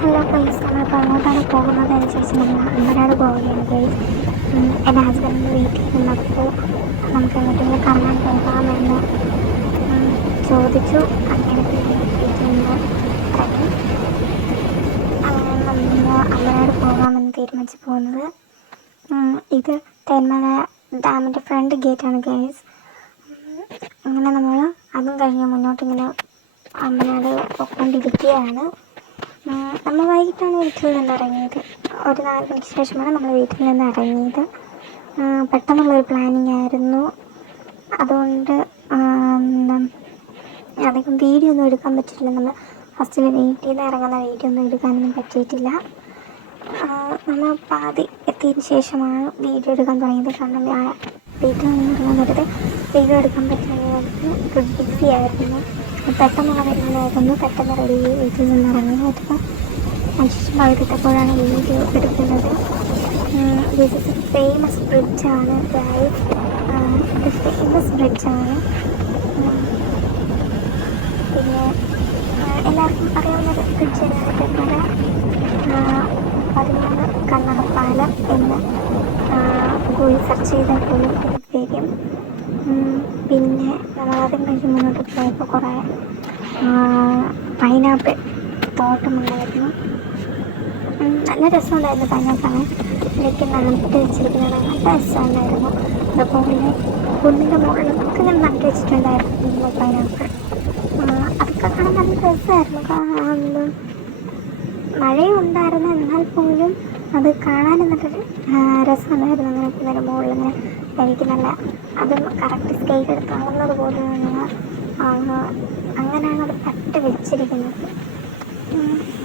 Hello guys, നമ്മളിപ്പോൾ അങ്ങോട്ടാണ് പോകുന്നതെന്ന് ചോദിച്ചാൽ നമ്മൾ അമ്പനാട് പോവുകയാണ് ഗൈസ്. എൻ്റെ ഹസ്ബൻഡിൻ്റെ വീട്ടിൽ നിന്നപ്പോൾ നമുക്ക് എങ്ങോട്ടെങ്കിലും കറങ്ങാൻ പോകാമെന്ന് ചോദിച്ചു. അങ്ങനെ പിന്നെ വീട്ടിൽ നിന്ന് ഇറങ്ങി നമ്മൾ അമ്പനാട് പോകാമെന്ന് തീരുമാനിച്ച് പോകുന്നത്. ഇത് തെന്മല ഡാമിൻ്റെ ഫ്രണ്ട് ഗേറ്റാണ് ഗൈസ്. അങ്ങനെ നമ്മൾ അതും കഴിഞ്ഞ് മുന്നോട്ടിങ്ങനെ അമ്പനാട് പോയിക്കൊണ്ടിരിക്കുകയാണ്. നമ്മൾ വൈകിട്ടാണ് വീട്ടിൽ നിന്ന് ഇറങ്ങിയത്. ഒരു 4 മണിക്ക് ശേഷമാണ് നമ്മൾ വീട്ടിൽ നിന്ന് ഇറങ്ങിയത്. പെട്ടെന്നുള്ളൊരു പ്ലാനിങ് ആയിരുന്നു. അതുകൊണ്ട് അധികം വീഡിയോ ഒന്നും എടുക്കാൻ പറ്റിയിട്ടില്ല. നമ്മൾ ഫസ്റ്റിൽ വീട്ടിൽ നിന്ന് ഇറങ്ങുന്ന വീഡിയോ ഒന്നും എടുക്കാനൊന്നും പറ്റിയിട്ടില്ല. നമ്മൾ പാതി എത്തിയതിന് ശേഷമാണ് വീഡിയോ എടുക്കാൻ തുടങ്ങിയത്. കാരണം വീട്ടിൽ നിന്ന് ഇറങ്ങാൻ നേരത്തെ വീഡിയോ എടുക്കാൻ പറ്റുന്ന ബിസി ആയിരുന്നു. പെട്ടെന്നുള്ള വരുന്നതായിരുന്നു. പെട്ടെന്ന് റെഡി വീട്ടിൽ നിന്ന് ഇറങ്ങിയായിരുന്നു. അതിനുശേഷം പകുതിട്ടപ്പോഴാണ് വീഡിയോ എടുക്കുന്നത്. ദിസ് ഇസ് എ ഫേമസ് ബ്രിഡ്ജാണ് ഗൈസ്. ഇത് ഫേമസ് ബ്രിഡ്ജാണ്. പിന്നെ എല്ലാവർക്കും അറിയാവുന്ന ബ്രിഡ്ജ് തന്നെയാണ് 13 കണ്ണടപ്പാലം എന്ന് ഗൂഗിൾ സെർച്ച് ചെയ്താൽ പോലും ഇത് വരും. പിന്നെ നമ്മളാദ്യം കഴിഞ്ഞ് മുന്നോട്ട് പോയപ്പോൾ കുറേ പൈനാപ്പിൾ തോട്ടമുണ്ടായിരുന്നു. നല്ല രസമുണ്ടായിരുന്നു. പൈനാപ്പിളാണ് ഇതിലേക്ക് നട്ട് വെച്ചിരിക്കുന്നത്. നല്ല രസമുണ്ടായിരുന്നു. അതുപോലെ കുന്നിൻ്റെ മുകളിൽ നമുക്കിങ്ങനെ നട്ട് വെച്ചിട്ടുണ്ടായിരുന്നു പൈനാപ്പിൾ. അതൊക്കെ കാണാൻ നല്ല രസമായിരുന്നു. മഴയും ഉണ്ടായിരുന്നു, എന്നാൽ പോലും അത് കാണാനും നല്ലൊരു രസമുണ്ടായിരുന്നു. അങ്ങനെ കുന്നിൻ്റെ മുകളിൽ ഇങ്ങനെ എനിക്ക് നല്ല അത് കറക്റ്റ് സ്കെയിൽ എടുത്ത് കാണുന്നത് പോലെയാണ്. അങ്ങനെയാണ് അത് പട്ട് വെച്ചിരിക്കുന്നത്.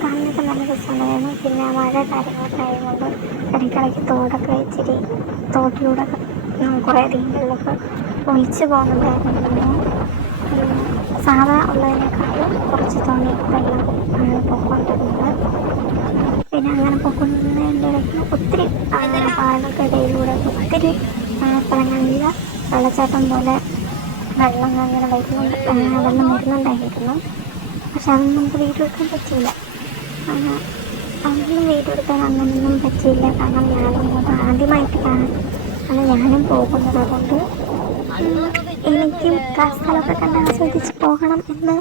കാണാനൊക്കെ നല്ല രസമുണ്ടായിരുന്നു. പിന്നെ മഴ കാര്യങ്ങളൊക്കെ ആയതുകൊണ്ട് ഇടയ്ക്കിടയ്ക്ക് തോടൊക്കെ വെച്ചിട്ട് തോട്ടിലൂടെ കുറേ അധികങ്ങളിലൊക്കെ ഒഴിച്ച് പോകുന്നുണ്ടായിരുന്നു. സാധാ ഉള്ളതിനേക്കാളും കുറച്ച് തോണി വെള്ളം പോയിക്കൊണ്ടിരുന്നത്. പിന്നെ അങ്ങനെ പോയിക്കൊണ്ടിരുന്നതിൻ്റെ ഇടയ്ക്ക് ഒത്തിരി പാലങ്ങൾക്കിടയിലൂടെ ഒത്തിരി സ്ഥലങ്ങളിൽ വെള്ളച്ചാട്ടം പോലെ വെള്ളം അങ്ങനെ വരുന്നുണ്ടായിരുന്നു. പക്ഷെ അതൊന്നും നമുക്ക് വീഡിയോ എടുക്കാൻ പറ്റിയില്ല. അതൊന്നും വീഡിയോ എടുക്കാൻ അങ്ങനെയൊന്നും പറ്റിയില്ല. കാരണം ഞാനിങ്ങോട്ട് ആദ്യമായിട്ടാണ് ഞാനും പോകുന്നത്. അതുകൊണ്ട് എനിക്കും സ്ഥലമൊക്കെ കണ്ട് ആസ്വദിച്ച് പോകണം എന്ന്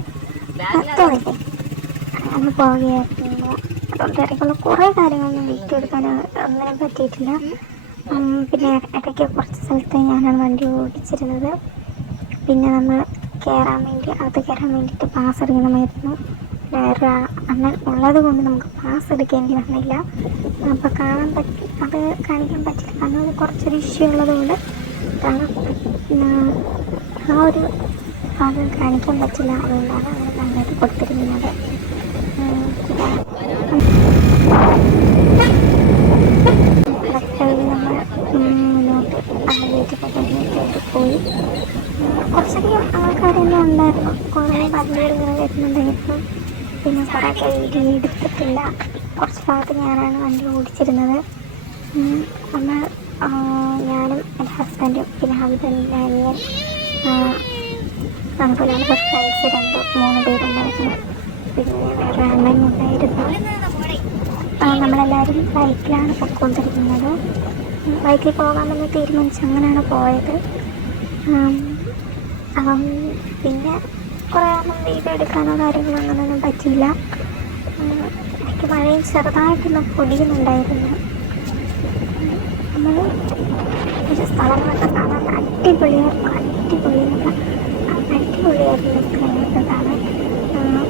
തോന്നില്ലേ, അന്ന് പോവുകയായിരുന്നു. അതുകൊണ്ട് ഇടയ്ക്കുള്ള കുറേ കാര്യങ്ങളൊന്നും വീഡിയോ എടുക്കാൻ ഒന്നിനും പറ്റിയിട്ടില്ല. പിന്നെ ഇടയ്ക്ക് കുറച്ച് സ്ഥലത്ത് ഞാനാണ് വണ്ടി ഓടിച്ചിരുന്നത്. പിന്നെ നമ്മൾ അകത്ത് കയറാൻ വേണ്ടിയിട്ട് പാസ് എടുക്കണമായിരുന്നു. വേറെ അണ്ണൻ ഉള്ളത് കൊണ്ട് നമുക്ക് പാസ് എടുക്കേണ്ടി വന്നില്ല. അപ്പോൾ അത് കാണിക്കാൻ പറ്റില്ല. കാരണം അത് കുറച്ചൊരു ഇഷ്യൂ ഉള്ളതുകൊണ്ട് ആ ഒരു ഭാഗം കാണിക്കാൻ പറ്റില്ല. അതുകൊണ്ടാണ് അങ്ങനെ നന്നായിട്ട് കൊടുത്തിരുന്നത്. വീട്ടിൽ പോയി കുറച്ചധികം ആൾക്കാരെല്ലാം ഉണ്ടായിരുന്നു. കുറേ വണ്ടികൾ ഇങ്ങനെ വരുന്നുണ്ടായിരുന്നു. പിന്നെ കുറേ വീഡിയോ എടുത്തിട്ടില്ല. കുറച്ച് ഭാഗത്ത് ഞാനാണ് വണ്ടി ഓടിച്ചിരുന്നത്. ഞാനും എൻ്റെ ഹസ്ബൻഡും പിന്നെ ഹസ്ബൻഡിൻ്റെ അനിയൻ, അതുപോലെ കുറച്ച് ഫ്രണ്ട്സ് 2-3 പേരുണ്ടായിരുന്നു. പിന്നെ വേറെ അണ്ണനുണ്ടായിരുന്നു. നമ്മളെല്ലാവരും ബൈക്കിലാണ് പൊയ്ക്കൊണ്ടിരിക്കുന്നത്. ബൈക്കിൽ പോകാമെന്ന് തീരുമാനിച്ച് അങ്ങനെയാണ് പോയത്. പിന്നെ കുറേ വീഡിയോ എടുക്കാനോ കാര്യങ്ങളോ അങ്ങനെയൊന്നും പറ്റിയില്ല. എനിക്ക് മഴയും ചെറുതായിട്ടൊന്ന് പൊടിയുന്നുണ്ടായിരുന്നു. നമ്മൾ ഒരു സ്ഥലങ്ങളൊക്കെ കാണാൻ അടിപൊളിയായിരുന്നു സ്ഥലങ്ങളൊക്കെ കാണാൻ.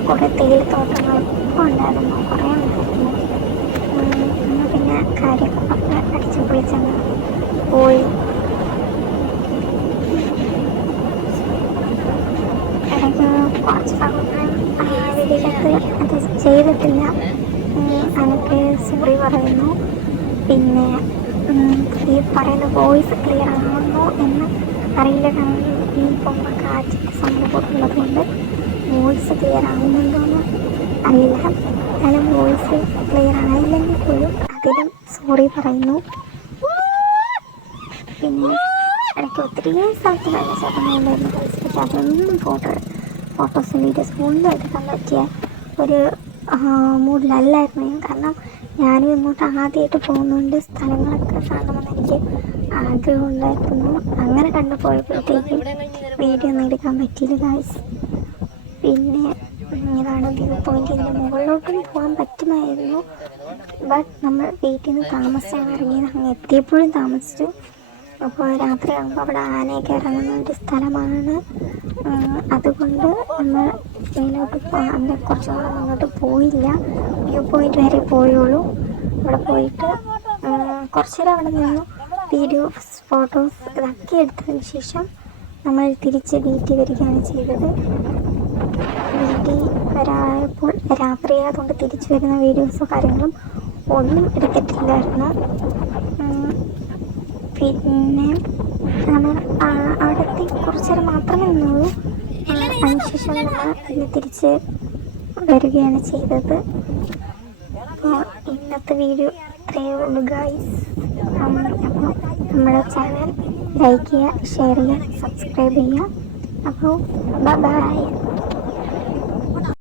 കുറേ തേയിലത്തോട്ടങ്ങളൊക്കെ ഉണ്ടായിരുന്നു, കുറേ ഉണ്ടായിരുന്നു. പിന്നെ കാര്യമൊക്കെ പറഞ്ഞ് അടിച്ച് പൊളിച്ചങ്ങ് പോയി. ഇടയ്ക്ക് കുറച്ച് ഭാഗങ്ങൾ വീഡിയോയ്ക്കകത്ത് അത് ചെയ്തിട്ടില്ല. എനിക്ക് സോറി പറയുന്നു. പിന്നെ ഈ പറയുന്ന വോയിസ് ക്ലിയർ ആകുന്നു എന്ന് അറിയില്ല. കാരണം ഈ പൊമ്മ കാറ്റിൻ്റെ സംഭവമുള്ളത് കൊണ്ട് വോയിസ് ക്ലിയർ ആകുന്നുണ്ടോയെന്ന് അറിയില്ല. എന്നാലും വോയിസ് ക്ലിയർ ആയില്ലെങ്കിൽ പോലും അതിലും സോറി പറയുന്നു. പിന്നെ ഇടയ്ക്ക് ഒത്തിരി സ്ഥലത്ത് വെള്ളച്ചാട്ടങ്ങളുണ്ടായിരുന്നു. പക്ഷെ അതൊന്നും ഫോട്ടോസും വീഡിയോസും ഒന്നും എടുക്കാൻ പറ്റിയ ഒരു മൂഡിലല്ലായിരുന്നു ഞാൻ. കാരണം ഞാനും ഇങ്ങോട്ട് ആദ്യമായിട്ട് പോകുന്നുണ്ട്, സ്ഥലങ്ങളൊക്കെ കാണണമെന്ന് എനിക്ക് ആഗ്രഹം ഉണ്ടായിരുന്നു. അങ്ങനെ കണ്ടു പോയപ്പോഴത്തേക്കും വീഡിയോ ഒന്നും എടുക്കാൻ പറ്റിയില്ല ഗായ്സ്. പിന്നെ ഇതാണ് വ്യൂ പോയിന്റ്. ഇതിൻ്റെ മുകളിലോട്ടും പോകാൻ പറ്റുമായിരുന്നു, ബട്ട് നമ്മൾ വീട്ടിൽ നിന്ന് താമസിച്ചാണ് ഇറങ്ങിയത്. അങ്ങ് എത്തിയപ്പോഴും താമസിച്ചു. അപ്പോൾ രാത്രിയാകുമ്പോൾ അവിടെ ആനയൊക്കെ ഇറങ്ങുന്ന ഒരു സ്ഥലമാണ്. അതുകൊണ്ട് നമ്മൾ മേലോട്ട് അങ്ങനെ കുറച്ചും കൂടെ മുന്നോട്ട് പോയില്ല. വ്യൂ പോയിന്റ് വരെ പോയുള്ളൂ. അവിടെ പോയിട്ട് കുറച്ച് നേരം അവിടെ നിന്നു. വീഡിയോസ് ഫോട്ടോസ് ഇതൊക്കെ എടുത്തതിന് ശേഷം നമ്മൾ തിരിച്ച് വീട്ടിൽ വരികയാണ് ചെയ്തത്. വീട്ടിൽ വരായപ്പോൾ രാത്രിയായതുകൊണ്ട് തിരിച്ചു വരുന്ന വീഡിയോസോ കാര്യങ്ങളും ഒന്നും എടുത്തിട്ടില്ലായിരുന്നു. പിന്നെ നമ്മൾ അവിടത്തെ കുറച്ച് നേരം മാത്രമേ നിന്നുള്ളൂ. അതിനുശേഷം നമ്മൾ തിരിച്ച് വരികയാണ് ചെയ്തത്. അപ്പോൾ ഇന്നത്തെ വീഡിയോ ഇത്രയേ ഉള്ളൂ ഗായ്സ്. അപ്പോൾ നമ്മുടെ ചാനൽ ലൈക്ക് ചെയ്യുക, ഷെയർ ചെയ്യുക, സബ്സ്ക്രൈബ് ചെയ്യുക. അപ്പോൾ ബൈ.